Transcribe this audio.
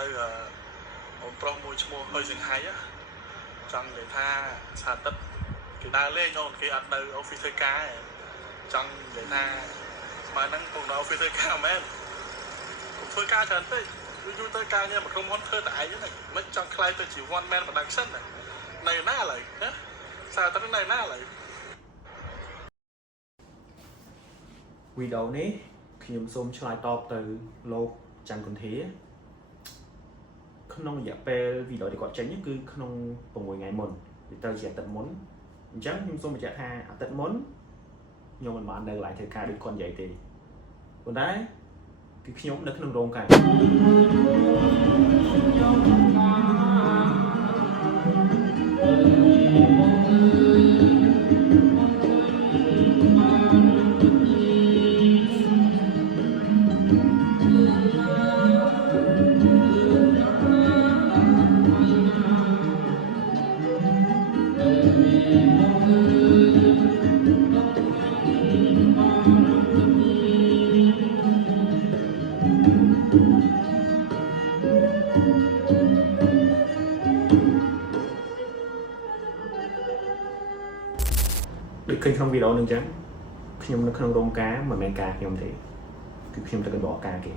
ទៅអូនប្រុសមួយឈ្មោះហុយសង្ហៃចង់និយាយថាសាទឹកគេដើរលេងអូនគេអត់នៅអូហ្វីសធ្វើការចង់និយាយថាស្មើហ្នឹងពុកនៅអូហ្វីសធ្វើការមែនពុកធ្វើការច្រើនពេកយូរទៅការងារមកក្រុមហ៊ុនធ្វើតែឯងហ្នឹងមិនចង់ខ្លាយទៅជា one man production នៅណាឥឡូវណាសាទឹកនៅណាឥឡូវវីដេអូនេះខ្ញុំសូមឆ្លើយតបទៅលោកច័ន្ទកុនធាក្នុងរយៈពេលវីដេអូដែលគាត់ចេញគឺក្នុង6ថ្ងៃមុនវាទៅជាអាទិត្យមុនអញ្ចឹងខ្ញុំសូមបញ្ជាក់ថាអាទិត្យមុនខ្ញុំមិនបាននៅកន្លែងធ្វើការដូចគាត់និយាយទេប៉ុន្តែគឺខ្ញុំនៅក្នុងរោងការដូចឃើញក្នុងវីដេអូនឹងអញ្ចឹងខ្ញុំនៅក្នុងរោងការមិនមែនការខ្ញុំទេគឺខ្ញុំទៅកណ្ដោការគេ